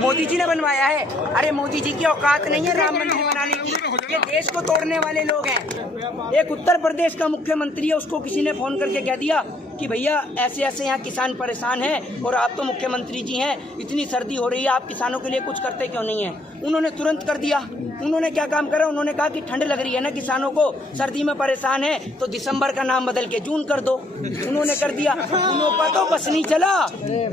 मोदी जी ने बनवाया है। अरे मोदी जी की औकात नहीं है राम मंदिर बनाने की, ये देश को तोड़ने वाले लोग हैं। एक उत्तर प्रदेश का मुख्यमंत्री है, उसको किसी ने फोन करके कह दिया कि भैया ऐसे ऐसे यहाँ किसान परेशान हैं और आप तो मुख्यमंत्री जी हैं, इतनी सर्दी हो रही है, आप किसानों के लिए कुछ करते क्यों नहीं हैं? उन्होंने तुरंत कर दिया। उन्होंने क्या काम करा? उन्होंने कहा कि ठंड लग रही है ना किसानों को, सर्दी में परेशान है, तो दिसंबर का नाम बदल के जून कर दो। उन्होंने कर दिया। उनका तो बस नहीं चला,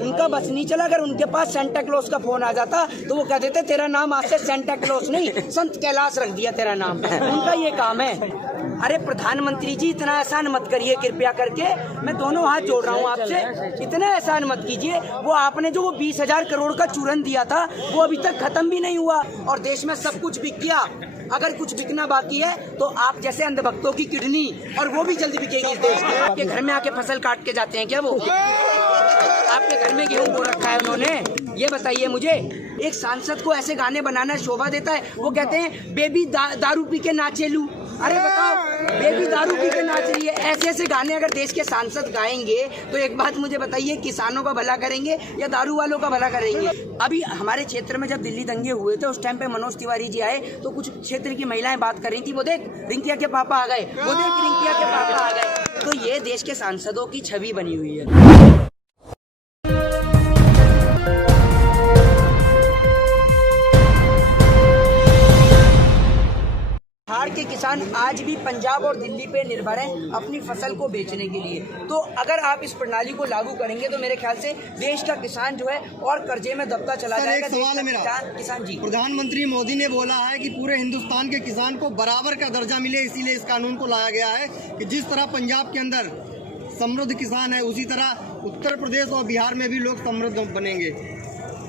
उनका बस नहीं चला। अगर उनके पास सेंटा क्लॉज का फोन आ जाता तो वो कह देते तेरा नाम आज से सेंटा क्लॉज नहीं, संत कैलाश रख दिया तेरा नाम। उनका ये काम है। अरे प्रधानमंत्री जी इतना एहसान मत करिए कृपया करके, मैं दोनों हाथ जोड़ रहा हूँ आपसे, इतना एहसान मत कीजिए। वो आपने जो 20,000 करोड़ का चूरन दिया था वो अभी तक खत्म भी नहीं हुआ और देश में सब कुछ बिक गया। अगर कुछ बिकना बाकी है तो आप जैसे अंधभक्तों की किडनी, और वो भी जल्दी बिकेगी इस देश में। आपके घर में आके फसल काट के जाते हैं क्या वो? आपके घर में गेहूं बो रखा है उन्होंने? ये बताइए मुझे। एक सांसद को ऐसे गाने बनाना शोभा देता है? वो कहते हैं बेबी दारू पी के नाचेलू। अरे बताओ, बेबी दारू पी के नाच रही है। ऐसे ऐसे गाने अगर देश के सांसद गाएंगे तो एक बात मुझे बताइए, किसानों का भला करेंगे या दारू वालों का भला करेंगे? अभी हमारे क्षेत्र में जब दिल्ली दंगे हुए थे उस टाइम पे मनोज तिवारी जी आए तो कुछ क्षेत्र की महिलाएं बात कर रही थी, वो देख रिंकिया के पापा आ गए, वो देख रिंकिया के पापा आ गए। तो ये देश के सांसदों की छवि बनी हुई है। बिहार के किसान आज भी पंजाब और दिल्ली पे निर्भर हैं अपनी फसल को बेचने के लिए। तो अगर आप इस प्रणाली को लागू करेंगे तो मेरे ख्याल से देश का किसान जो है और कर्जे में दबता चला जाएगा। एक सवाल है मेरा, किसान जी, प्रधानमंत्री मोदी ने बोला है कि पूरे हिंदुस्तान के किसान को बराबर का दर्जा मिले, इसीलिए इस कानून को लाया गया है कि जिस तरह पंजाब के अंदर समृद्ध किसान है उसी तरह उत्तर प्रदेश और बिहार में भी लोग समृद्ध बनेंगे।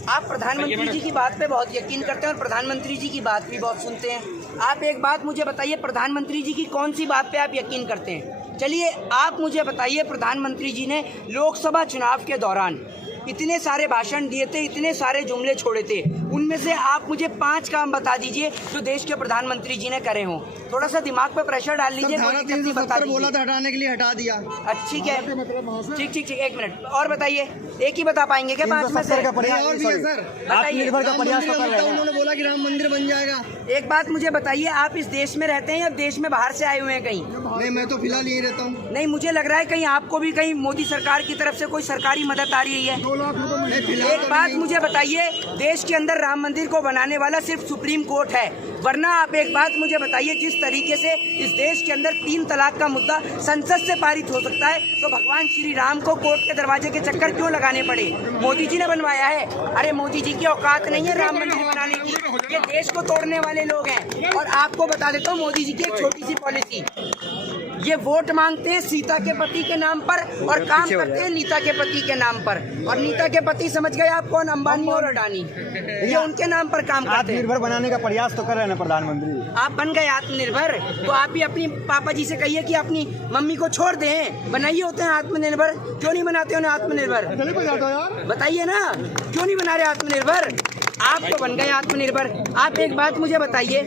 आप प्रधानमंत्री जी की बात पे बहुत यकीन करते हैं और प्रधानमंत्री जी की बात भी बहुत सुनते हैं। आप एक बात मुझे बताइए, प्रधानमंत्री जी की कौन सी बात पे आप यकीन करते हैं? चलिए आप मुझे बताइए, प्रधानमंत्री जी ने लोकसभा चुनाव के दौरान इतने सारे भाषण दिए थे, इतने सारे जुमले छोड़े थे, उनमें से आप मुझे 5 काम बता दीजिए जो देश के प्रधानमंत्री जी ने करे हों। थोड़ा सा दिमाग पे प्रेशर डाल लीजिए। बोला था हटाने के लिए, हटा दिया। अच्छा ठीक है, ठीक, एक मिनट और बताइए, एक ही बता पाएंगे क्या 5 में से? और भी है सर, आत्मनिर्भर का प्रयास कर रहे हैं। उन्होंने बोला कि राम मंदिर बन जाएगा। एक बात मुझे बताइए, आप इस देश में रहते हैं या देश में बाहर से आए हुए हैं कहीं? नहीं, मैं तो फिलहाल यही रहता हूँ। नहीं, मुझे लग रहा है कहीं आपको भी कहीं मोदी सरकार की तरफ से कोई सरकारी मदद आ रही है। एक बात मुझे बताइए, देश के अंदर राम मंदिर को बनाने वाला सिर्फ सुप्रीम कोर्ट है, वरना आप एक बात मुझे बताइए, जिस तरीके से इस देश के अंदर 3 तलाक का मुद्दा संसद से पारित हो सकता है तो भगवान श्री राम को कोर्ट के दरवाजे के चक्कर क्यों लगाने पड़े? मोदी जी ने बनवाया है। अरे मोदी जी की औकात नहीं है राम मंदिर बनाने की, ये देश को तोड़ने वाले लोग हैं। और आपको बता देता हूँ मोदी जी की एक छोटी सी पॉलिसी, ये वोट मांगते हैं सीता के पति के नाम पर और काम करते हैं नीता के पति के नाम पर। और नीता के पति समझ गए आप कौन? अंबानी और अडानी, ये उनके नाम पर काम करते हैं। आत्मनिर्भर बनाने का प्रयास तो कर रहे हैं ना प्रधानमंत्री। आप बन गए आत्मनिर्भर, तो आप भी अपनी पापा जी से कहिए कि अपनी मम्मी को छोड़ दें, बनाइए होते हैं आत्मनिर्भर। क्यों नहीं बनाते उन्हें आत्मनिर्भर? बताइए ना, क्यों नहीं बना रहे आत्मनिर्भर? आप तो बन गए आत्मनिर्भर। आप एक बात मुझे बताइए,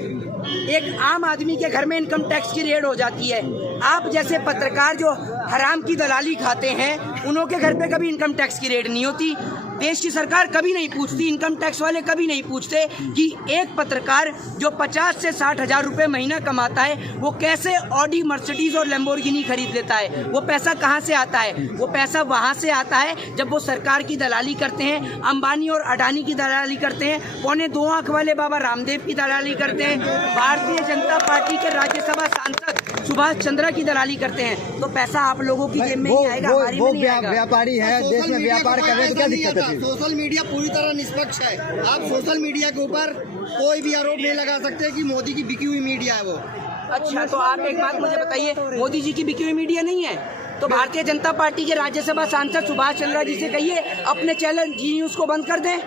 एक आम आदमी के घर में इनकम टैक्स की रेड हो जाती है, आप जैसे पत्रकार जो हराम की दलाली खाते हैं उनके घर पे कभी इनकम टैक्स की रेड नहीं होती। देश की सरकार कभी नहीं पूछती, इनकम टैक्स वाले कभी नहीं पूछते कि एक पत्रकार जो 50 से 60 हजार रुपए महीना कमाता है वो कैसे ऑडी, मर्सिडीज और लैम्बोर्गिनी खरीद लेता है। वो पैसा कहाँ से आता है? वो पैसा वहाँ से आता है जब वो सरकार की दलाली करते हैं, अंबानी और अडानी की दलाली करते हैं, 2.25 आंख वाले बाबा रामदेव की दलाली करते हैं, भारतीय जनता पार्टी के राज्यसभा सांसद सुभाष चंद्रा की दलाली करते हैं। तो पैसा आप लोगों की जेब में ही आएगा, हमारी में नहीं आएगा। व्यापारी है, देश में व्यापार कर रहे हैं, क्या दिक्कत है? सोशल मीडिया पूरी तरह निष्पक्ष है। आप सोशल मीडिया के ऊपर कोई भी आरोप नहीं लगा सकते कि मोदी की बिकी हुई मीडिया है वो। अच्छा, तो आप एक बात मुझे बताइए, मोदी जी की बिकी हुई मीडिया नहीं है तो भारतीय जनता पार्टी के राज्यसभा सांसद सुभाष चंद्रा जी से कहिए अपने चैनल जी न्यूज को बंद कर दें।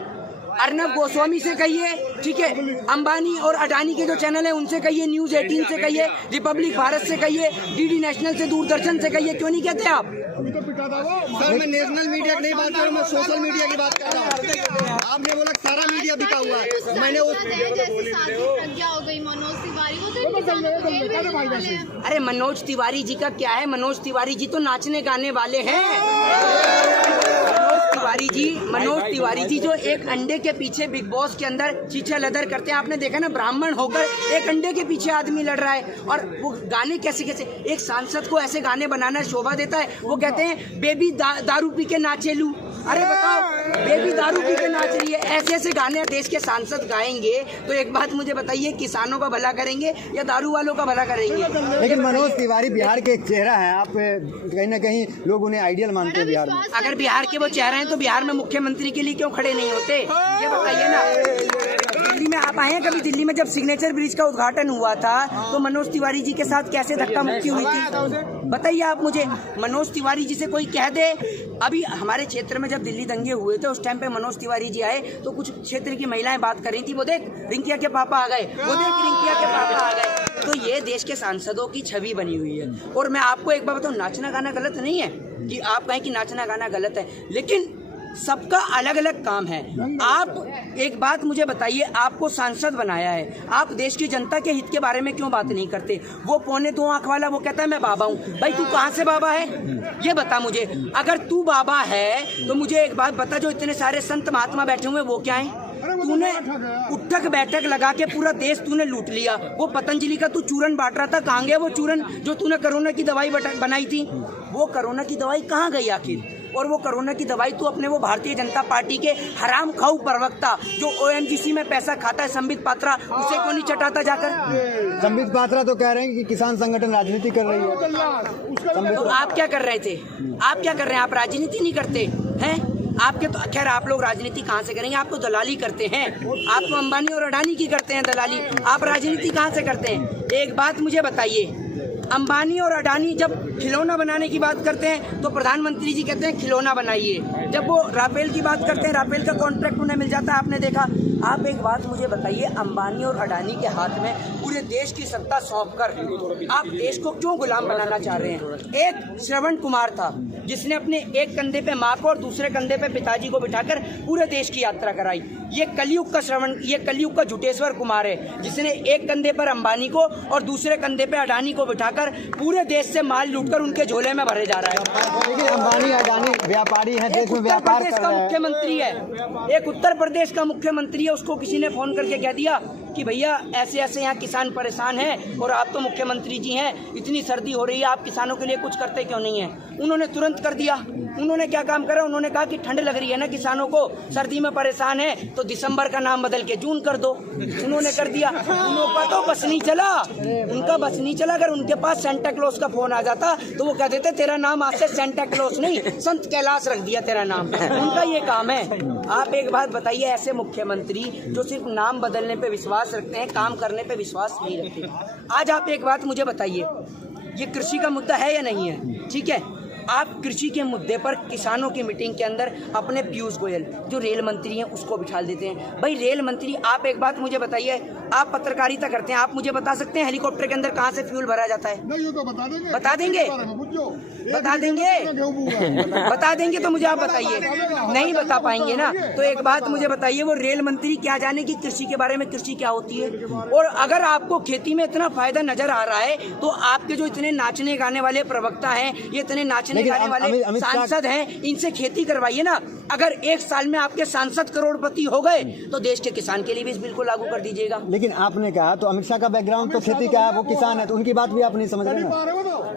अर्नब गोस्वामी से कहिए, ठीक है, अंबानी और अडानी के जो चैनल है उनसे कहिए, न्यूज 18 से कहिए, रिपब्लिक भारत से कहिए, डीडी नेशनल से, दूरदर्शन से कहिए। क्यों नहीं कहते आप? सर मैं नेशनल मीडिया की नहीं बात कर रहा हूँ, मैं सोशल मीडिया की बात कर रहा हूँ। आपने बोला सारा मीडिया बिका हुआ है, मैंने अरे मनोज तिवारी जी का क्या है? मनोज तिवारी जी तो नाचने गाने वाले हैं। मनोज तिवारी जी जो एक अंडे के पीछे बिग बॉस के अंदर चीचा लदर करते हैं, आपने देखा ना, ब्राह्मण होकर एक अंडे के पीछे आदमी लड़ रहा है। और वो गाने कैसे कैसे, एक सांसद को ऐसे गाने बनाना शोभा देता है। वो कहते हैं बेबी दारू पी के नाचेलू। अरे बताओ, बेबी दारू पी के नाच रही है। ऐसे ऐसे गाने देश के सांसद गाएंगे तो एक बात मुझे बताइए, किसानों का भला करेंगे या दारू वालों का भला करेंगे? लेकिन मनोज तिवारी बिहार के एक चेहरा है, आप कहीं ना कहीं लोग उन्हें आइडियल मानते हैं बिहार में। अगर बिहार के वो चेहरा हैं तो बिहार में मुख्यमंत्री के लिए क्यों खड़े नहीं होते, ये बताइए ना। दिल्ली में आप आए हैं कभी? दिल्ली में जब सिग्नेचर ब्रिज का उद्घाटन हुआ था तो मनोज तिवारी जी के साथ कैसे धक्का मुक्की हुई थी, बताइए आप मुझे। मनोज तिवारी जी से कोई कह दे, अभी हमारे क्षेत्र में जब दिल्ली दंगे हुए थे उस टाइम पे मनोज तिवारी जी आए तो कुछ क्षेत्र की महिलाएं बात कर रही थी, वो देख रिंकिया के पापा आ गए, वो देख रिंकिया के पापा आ गए। तो ये देश के सांसदों की छवि बनी हुई है। और मैं आपको एक बार बताऊं, नाचना गाना गलत नहीं है कि आप कहें कि नाचना गाना गलत है, लेकिन सबका अलग अलग काम है। आप एक बात मुझे बताइए, आपको सांसद बनाया है, आप देश की जनता के हित के बारे में क्यों बात नहीं करते? वो 2.25 आंख वाला वो कहता है मैं बाबा हूँ। भाई तू कहाँ से बाबा है, ये बता मुझे। अगर तू बाबा है तो मुझे एक बात बता, जो इतने सारे संत महात्मा बैठे हुए वो क्या है? तूने उठक बैठक लगा के पूरा देश तूने लूट लिया। वो पतंजलि का तू चूरन बांट रहा था, कहाँ गया वो चूरन जो तूने कोरोना की दवाई बनाई थी? वो कोरोना की दवाई कहाँ गई आखिर? और वो कोरोना की दवाई तू अपने वो भारतीय जनता पार्टी के हराम खाऊ प्रवक्ता जो ONGC में पैसा खाता है, संबित पात्रा, उसे क्यों नहीं चटाता जाकर? संबित पात्रा तो कह रहे हैं कि किसान संगठन राजनीति कर रही है। तो आप क्या कर रहे थे? आप क्या कर रहे हैं? आप राजनीति नहीं करते हैं? आपके तो खैर आप लोग राजनीति कहाँ से करेंगे? आप तो दलाली करते हैं। आप तो अंबानी और अडानी की करते हैं दलाली, आप राजनीति कहाँ से करते हैं? एक बात मुझे बताइए, अंबानी और अडानी जब खिलौना बनाने की बात करते हैं तो प्रधानमंत्री जी कहते हैं खिलौना बनाइए। जब वो राफेल की बात करते हैं, राफेल का कॉन्ट्रैक्ट उन्हें मिल जाता है, आपने देखा। आप एक बात मुझे बताइए, अंबानी और अडानी के हाथ में पूरे देश की सत्ता सौंपकर आप देश को क्यों गुलाम बनाना चाह रहे हैं? एक श्रवण कुमार था जिसने अपने एक कंधे पे माँ को और दूसरे कंधे पे पिताजी को बिठाकर पूरे देश की यात्रा कराई। ये कलयुग का झुटेश्वर कुमार है जिसने एक कंधे पर अंबानी को और दूसरे कंधे पे अडानी को बिठाकर पूरे देश से माल लूटकर उनके झोले में भरे जा रहा है। लेकिन अंबानी अडानी व्यापारी है, देश में व्यापार कर रहे हैं। मुख्यमंत्री है, एक उत्तर प्रदेश का मुख्यमंत्री है, उसको किसी ने फोन करके कह दिया कि भैया ऐसे ऐसे यहाँ किसान परेशान हैं और आप तो मुख्यमंत्री जी हैं, इतनी सर्दी हो रही है, आप किसानों के लिए कुछ करते क्यों नहीं है? उन्होंने तुरंत कर दिया। उन्होंने क्या काम करा? उन्होंने कहा कि ठंड लग रही है ना किसानों को, सर्दी में परेशान है, तो दिसंबर का नाम बदल के जून कर दो। उन्होंने कर दिया। उनका तो बस नहीं चला, उनका बस नहीं चला। अगर उनके पास सेंटा क्लॉज का फोन आ जाता तो वो कह देते तेरा नाम आज से सेंटा क्लॉज नहीं, संत कैलाश रख दिया तेरा नाम। उनका ये काम है। आप एक बात बताइए, ऐसे मुख्यमंत्री जो सिर्फ नाम बदलने पे विश्वास रखते हैं, काम करने पे विश्वास नहीं रखते। आज आप एक बात मुझे बताइए, ये कृषि का मुद्दा है या नहीं है? ठीक है, आप कृषि के मुद्दे पर किसानों की मीटिंग के अंदर अपने पीयूष गोयल जो रेल मंत्री हैं उसको बिठा देते हैं। भाई रेल मंत्री, आप एक बात मुझे बताइए, आप पत्रकारिता करते हैं, आप मुझे बता सकते हैं हेलीकॉप्टर के अंदर कहाँ से फ्यूल भरा जाता है? नहीं, ये तो बता देंगे। बता देंगे? बता देंगे तो मुझे आप बताइए। नहीं बता पाएंगे ना, तो एक बात मुझे बताइए, वो रेल मंत्री क्या जाने कि कृषि के बारे में, कृषि क्या होती है? और अगर आपको खेती में इतना फायदा नजर आ रहा है तो आपके जो इतने नाचने गाने वाले प्रवक्ता हैं, ये इतने नाचने गाने वाले सांसद हैं, इनसे खेती करवाइए ना। अगर एक साल में आपके सांसद करोड़पति हो गए तो देश के किसान के लिए भी बिल्कुल लागू कर दीजिएगा। लेकिन आपने कहा तो अमित शाह का बैकग्राउंड तो खेती का है, वो किसान है, तो उनकी बात भी आप नहीं समझ रहे ना।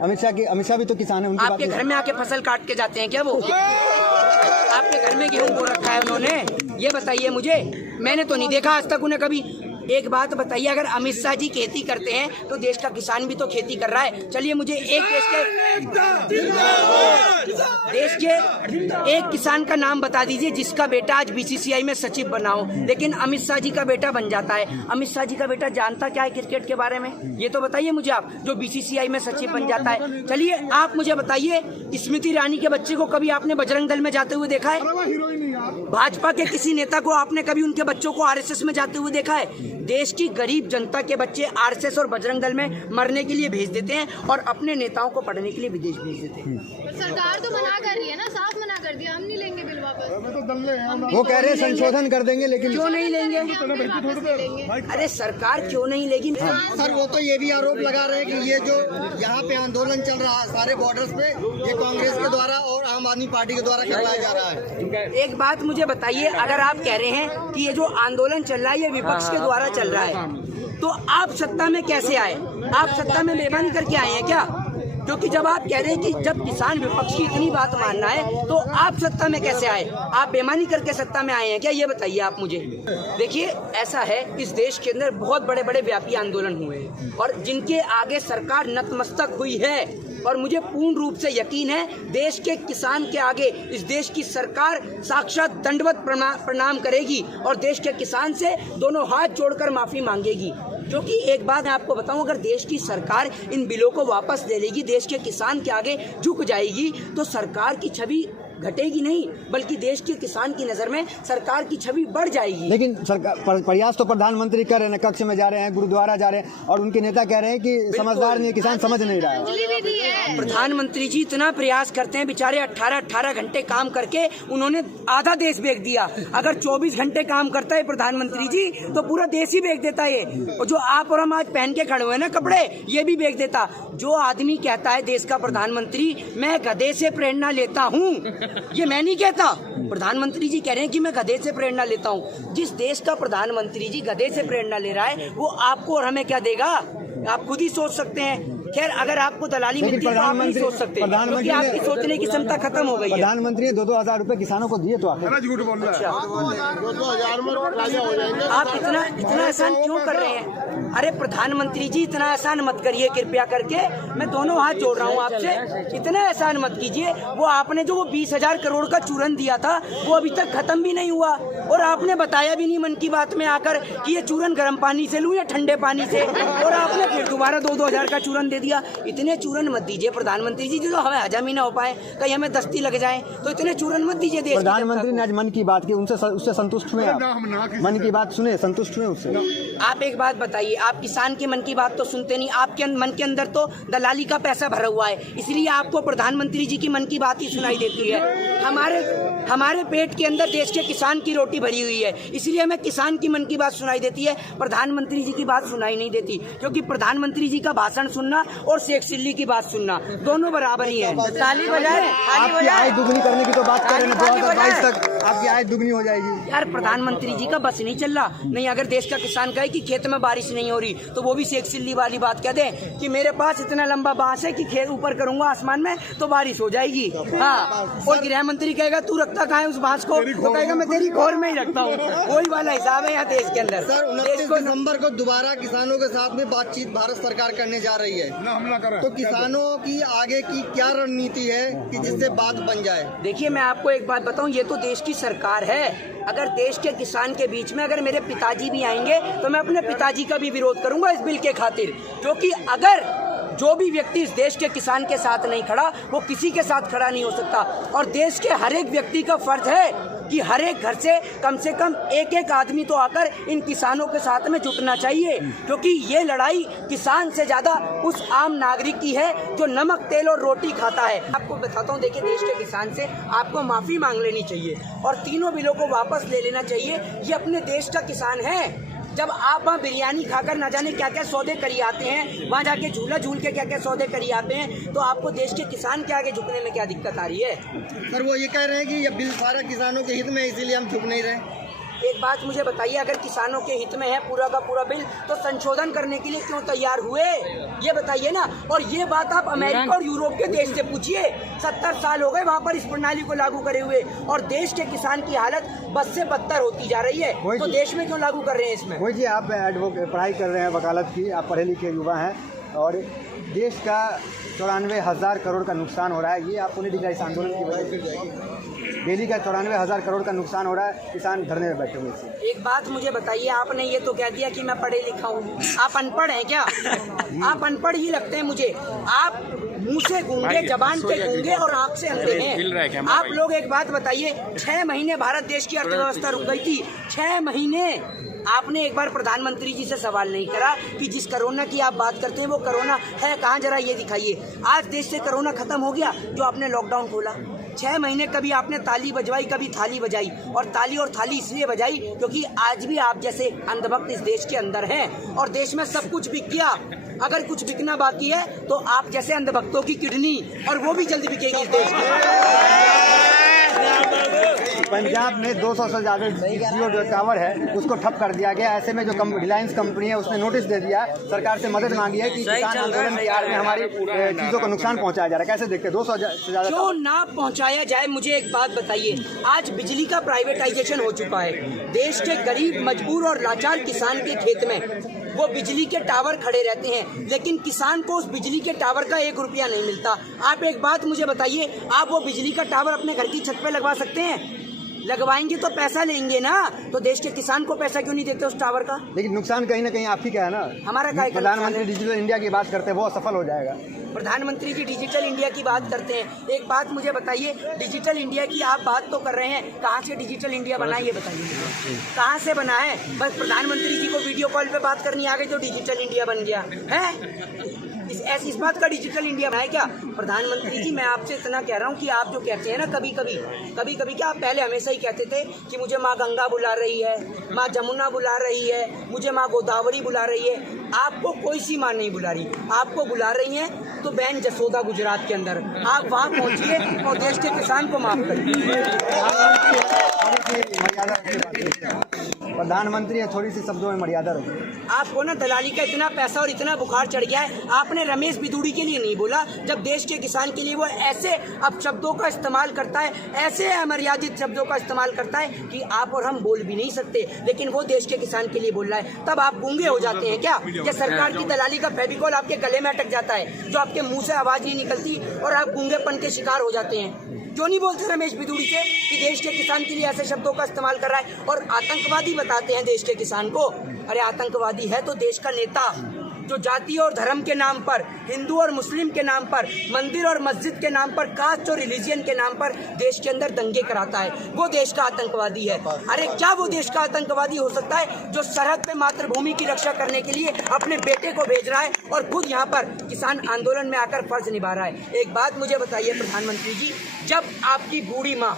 अमित शाह भी तो किसान है, उनकी आपके घर में आके फसल काट के जाते हैं क्या वो? आपके घर में गेहूं बो रखा है उन्होंने? ये बताइए मुझे, मैंने तो नहीं देखा आज तक उन्हें कभी। एक बात बताइए, अगर अमित शाह जी खेती करते हैं तो देश का किसान भी तो खेती कर रहा है। चलिए मुझे एक देश के एक किसान का नाम बता दीजिए जिसका बेटा आज BCCI में सचिव बना हो, लेकिन अमित शाह जी का बेटा बन जाता है। अमित शाह जी का बेटा जानता क्या है क्रिकेट के बारे में? ये तो बताइए मुझे आप, जो BCCI में सचिव बन जाता है। चलिए आप मुझे बताइए, स्मृति ईरानी के बच्चे को कभी आपने बजरंग दल में जाते हुए देखा है? भाजपा के किसी नेता को आपने कभी उनके बच्चों को RSS में जाते हुए देखा है? देश की गरीब जनता के बच्चे आरएसएस और बजरंग दल में मरने के लिए भेज देते हैं और अपने नेताओं को पढ़ने के लिए विदेश भेज देते हैं। पर सरकार तो मना कर रही है ना, साफ मना कर दिया, हम नहीं लेंगे बिल वापस। वो कह रहे हैं संशोधन कर देंगे, लेकिन क्यों नहीं लेंगे? लेंगे। अरे सरकार क्यों नहीं लेगी? सर वो तो ये भी आरोप लगा रहे हैं कि ये जो यहाँ पे आंदोलन चल रहा है सारे बॉर्डर्स पे, ये कांग्रेस के द्वारा और आम आदमी पार्टी के द्वारा करवाया जा रहा है। एक बात मुझे बताइए, अगर आप कह रहे हैं कि ये जो आंदोलन चल रहा है ये विपक्ष के द्वारा चल रहा है, तो आप सत्ता में कैसे आए? आप सत्ता में बेईमानी करके आए हैं क्या? क्योंकि जब आप कह रहे हैं कि जब किसान विपक्ष की इतनी बात मानना है, तो आप सत्ता में कैसे आए? आप बेईमानी करके सत्ता में आए हैं क्या? ये बताइए आप मुझे। देखिए, ऐसा है, इस देश के अंदर बहुत बड़े बड़े व्यापी आंदोलन हुए हैं और जिनके आगे सरकार नतमस्तक हुई है, और मुझे पूर्ण रूप से यकीन है देश के किसान के आगे इस देश की सरकार साक्षात दंडवत प्रणाम करेगी और देश के किसान से दोनों हाथ जोड़कर माफी मांगेगी। क्योंकि एक बात मैं आपको बताऊं, अगर देश की सरकार इन बिलों को वापस ले लेगी, देश के किसान के आगे झुक जाएगी, तो सरकार की छवि घटेगी नहीं, बल्कि देश के किसान की नजर में सरकार की छवि बढ़ जाएगी। लेकिन सरकार प्रयास तो प्रधानमंत्री कर रहे हैं, कक्ष में जा रहे हैं, गुरुद्वारा जा रहे हैं, और उनके नेता कह रहे हैं कि समझदार नहीं, किसान समझ नहीं रहा है। प्रधानमंत्री जी इतना प्रयास करते हैं, बेचारे 18 घंटे काम करके उन्होंने आधा देश बेच दिया। अगर 24 घंटे काम करता है प्रधानमंत्री जी तो पूरा देश ही बेच देता है। और जो आप और हम आज पहन के खड़े हुए ना कपड़े, ये भी बेच देता। जो आदमी कहता है देश का प्रधानमंत्री मैं गधे से प्रेरणा लेता हूँ, ये मैं नहीं कहता, प्रधानमंत्री जी कह रहे हैं कि मैं गधे से प्रेरणा लेता हूँ। जिस देश का प्रधानमंत्री जी गधे से प्रेरणा ले रहा है, वो आपको और हमें क्या देगा? आप खुद ही सोच सकते हैं। खैर, अगर आपको दलाली मिलती है तो आप नहीं सोच सकते, क्योंकि आपकी सोचने की क्षमता खत्म हो गई है। प्रधानमंत्री ने 2-2 हजार रुपए किसानों को दिए, तो आप झूठ बोल रहा है। आप इतना एहसान क्यों कर रहे हैं? अरे प्रधानमंत्री जी इतना एहसान मत करिए कृपया करके, मैं दोनों हाथ जोड़ रहा हूँ आपसे, इतना एहसान मत कीजिए। वो आपने जो 20,000 करोड़ का चूरन दिया था वो अभी तक खत्म भी नहीं हुआ, और आपने बताया भी नहीं मन की बात में आकर कि ये चूरन गर्म पानी से लूं या ठंडे पानी से, और आपने फिर दोबारा 2-2 हजार का चूरन दे दिया। इतने चूरन मत दीजिए प्रधानमंत्री जी, जो हमें हजम ही ना हो पाए, कहीं हमें दस्ती लग जाए, तो इतने चूरन मत दीजिए देश। प्रधानमंत्री ने आज मन की बात की, उससे संतुष्ट हुए आप? मन की बात सुने, संतुष्ट हुए उससे? आप एक बात बताइए, आप किसान की मन की बात तो सुनते नहीं, आपके मन के अंदर तो दलाली का पैसा भरा हुआ है, इसलिए आपको प्रधानमंत्री जी की मन की बात ही सुनाई देती है। हमारे पेट के अंदर देश के किसान की रोटी भरी हुई है, इसलिए हमें किसान की मन की बात सुनाई देती है, प्रधानमंत्री जी की बात सुनाई नहीं देती। क्योंकि प्रधानमंत्री जी का भाषण सुनना और शेख सिल्ली की बात सुनना दोनों बराबर ही है। ताली बजाए, आपकी आय दुगनी करने की तो बात कर रहे हैं, 2022 तक आपकी आय दुगनी हो जाएगी। यार प्रधानमंत्री जी का बस नहीं चल रहा। नहीं, अगर देश का किसान कहे कि खेत में बारिश नहीं हो रही, तो वो भी शेख सिल्ली वाली बात कह दे कि मेरे पास इतना लंबा बांस है कि खेत ऊपर करूंगा आसमान में तो बारिश हो जाएगी। हाँ, और गृह मंत्री कहेगा तू रखता कहाँ है उस बांस को, तो कहेगा मैं तेरी घोर में ही रखता हूँ। वही वाला हिसाब है यहाँ देश के अंदर। सर 29 दिसंबर को दोबारा किसानों के साथ में बातचीत भारत सरकार करने जा रही है, तो किसानों की आगे की क्या रणनीति है कि जिससे बात बन जाए? देखिए, मैं आपको एक बात बताऊं, ये तो देश की सरकार है। अगर देश के किसान के बीच में अगर मेरे पिताजी भी आएंगे तो मैं अपने पिताजी का भी विरोध करूंगा इस बिल के खातिर। क्योंकि अगर जो भी व्यक्ति इस देश के किसान के साथ नहीं खड़ा, वो किसी के साथ खड़ा नहीं हो सकता। और देश के हर एक व्यक्ति का फर्ज है कि हर एक घर से कम एक आदमी तो आकर इन किसानों के साथ में जुटना चाहिए। क्योंकि ये लड़ाई किसान से ज्यादा उस आम नागरिक की है जो नमक, तेल और रोटी खाता है। आपको बताता हूँ, देखिए, देश के किसान से आपको माफी मांग लेनी चाहिए और तीनों बिलों को वापस ले लेना चाहिए। ये अपने देश का किसान है। जब आप वहाँ बिरयानी खाकर ना जाने क्या क्या सौदे करी आते हैं, वहाँ जाके झूला झूल के क्या क्या सौदे करी आते हैं, तो आपको देश के किसान के आगे झुकने में क्या दिक्कत आ रही है? सर वो ये कह रहे हैं कि ये बिल सारा किसानों के हित में है, इसीलिए हम झुक नहीं रहे। एक बात मुझे बताइए, अगर किसानों के हित में है पूरा का पूरा बिल, तो संशोधन करने के लिए क्यों तैयार हुए, ये बताइए ना। और ये बात आप अमेरिका और यूरोप के देश से पूछिए, 70 साल हो गए वहाँ पर इस प्रणाली को लागू करे हुए, और देश के किसान की हालत बद से बदतर होती जा रही है। तो देश में क्यों लागू कर रहे हैं इसमें? वही जी, आप पढ़ाई कर रहे हैं वकालत की, आप पढ़े लिखे युवा हैं, और देश का 94,000 करोड़ का नुकसान हो रहा है। ये आपको नहीं दिख रहा इस आंदोलन की वजह से? डेली का 94,000 करोड़ का नुकसान हो रहा है, किसान धरने में बैठे हुए हैं। एक बात मुझे बताइए, आपने ये तो कह दिया कि मैं पढ़े लिखा हूँ, आप अनपढ़ हैं क्या? आप अनपढ़ ही लगते हैं मुझे। आप मुंह से गूंगे, जबान पे गूंगे और आंख से अंधे हैं। आप लोग एक बात बताइए, 6 महीने भारत देश की अर्थव्यवस्था रुक गई थी, 6 महीने। आपने एक बार प्रधानमंत्री जी से सवाल नहीं करा कि जिस कोरोना की आप बात करते हैं वो कोरोना है कहाँ, जरा ये दिखाइए। आज देश से कोरोना खत्म हो गया जो आपने लॉकडाउन खोला। 6 महीने कभी आपने ताली बजवाई, कभी थाली बजाई, और ताली और थाली इसलिए बजाई क्योंकि आज भी आप जैसे अंधभक्त इस देश के अंदर हैं और देश में सब कुछ बिक गया। अगर कुछ बिकना बाकी है तो आप जैसे अंधभक्तों की किडनी, और वो भी जल्दी बिकेगी इस देश में। पंजाब में 200 से ज़्यादा जियो जो टावर है उसको ठप कर दिया गया। ऐसे में जो रिलायंस कंपनी है उसने नोटिस दे दिया, सरकार से मदद मांगी है कि किसान आंदोलन की आड़ में हमारी चीज़ों को नुकसान पहुंचाया जा रहा है। कैसे देखते हैं 200 से ज़्यादा क्यों ना पहुंचाया जाए? मुझे एक बात बताइए, आज बिजली का प्राइवेटाइजेशन हो चुका है। देश के गरीब, मजबूर और लाचार किसान के खेत में वो बिजली के टावर खड़े रहते हैं, लेकिन किसान को उस बिजली के टावर का 1 रुपया नहीं मिलता। आप एक बात मुझे बताइए, आप वो बिजली का टावर अपने घर की छत पे लगवा सकते हैं? लगवाएंगे तो पैसा लेंगे ना, तो देश के किसान को पैसा क्यों नहीं देते उस टावर का? लेकिन नुकसान कहीं ना कहीं आप ही का है ना। हमारा क्या? प्रधानमंत्री डिजिटल इंडिया की बात करते हैं, वो असफल हो जाएगा। प्रधानमंत्री जी डिजिटल इंडिया की बात करते हैं। एक बात मुझे बताइए, डिजिटल इंडिया की आप बात तो कर रहे हैं, कहाँ से डिजिटल इंडिया बना है ये बताइए, कहाँ से बना है? बस प्रधानमंत्री जी को वीडियो कॉल पे बात करनी आ गई तो डिजिटल इंडिया बन गया है? इस बात का डिजिटल इंडिया है क्या? प्रधानमंत्री जी, मैं आपसे इतना कह रहा हूँ कि आप जो कहते हैं ना कभी कभी क्या, आप पहले हमेशा ही कहते थे कि मुझे माँ गंगा बुला रही है, माँ जमुना बुला रही है, मुझे माँ गोदावरी बुला रही है। आपको कोई सी माँ नहीं बुला रही, आपको बुला रही है तो बहन जसोदा गुजरात के अंदर। आप वहाँ पहुँचिए और देश के किसान को माफ करिए। प्रधानमंत्री है, थोड़ी सी शब्दों में मर्यादा रखिए। आपको ना दलाली का इतना पैसा और इतना बुखार चढ़ गया है। आपने रमेश बिदूड़ी के लिए नहीं बोला, जब देश के किसान के लिए वो ऐसे अब शब्दों का इस्तेमाल करता है, ऐसे अमर्यादित शब्दों का इस्तेमाल करता है कि आप और हम बोल भी नहीं सकते, लेकिन वो देश के किसान के लिए बोल रहा है। तब आप गूंगे हो जाते हैं क्या? कि सरकार की दलाली का फेविकॉल आपके गले में अटक जाता है, जो आपके मुंह से आवाज नहीं निकलती और आप गूंगेपन के शिकार हो जाते हैं। जो नहीं बोलते रमेश बिदूड़ी से कि देश के किसान के लिए ऐसे शब्दों का इस्तेमाल कर रहा है, और आतंकवादी बताते हैं देश के किसान को। अरे आतंकवादी है तो देश का नेता जो जाति और धर्म के नाम पर, हिंदू और मुस्लिम के नाम पर, मंदिर और मस्जिद के नाम पर, कास्ट और रिलीजियन के नाम पर देश के अंदर दंगे कराता है, वो देश का आतंकवादी है। अरे क्या वो देश का आतंकवादी हो सकता है जो सरहद पे मातृभूमि की रक्षा करने के लिए अपने बेटे को भेज रहा है और खुद यहाँ पर किसान आंदोलन में आकर फर्ज निभा रहा है? एक बात मुझे बताइए प्रधानमंत्री जी, जब आपकी बूढ़ी माँ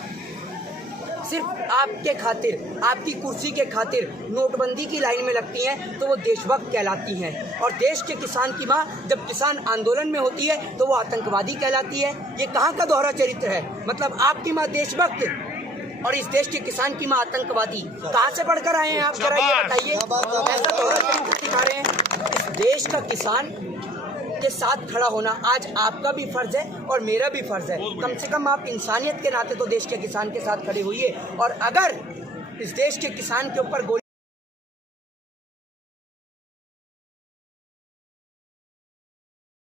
सिर्फ आपके खातिर, आपकी कुर्सी के खातिर नोटबंदी की लाइन में लगती हैं तो वो देशभक्त कहलाती हैं, और देश के किसान की माँ जब किसान आंदोलन में होती है तो वो आतंकवादी कहलाती है। ये कहाँ का दोहरा चरित्र है? मतलब आपकी माँ देशभक्त और इस देश के किसान की माँ आतंकवादी, कहाँ से पढ़कर आए हैं आप? जरा ये बताइए, ऐसा दोहरा चरित्र दिखा रहे हैं। इस देश का किसान के साथ खड़ा होना आज आपका भी फर्ज है और मेरा भी फर्ज है। कम से कम आप इंसानियत के नाते तो देश के किसान के साथ खड़े होइए, और अगर इस देश के किसान के ऊपर गोली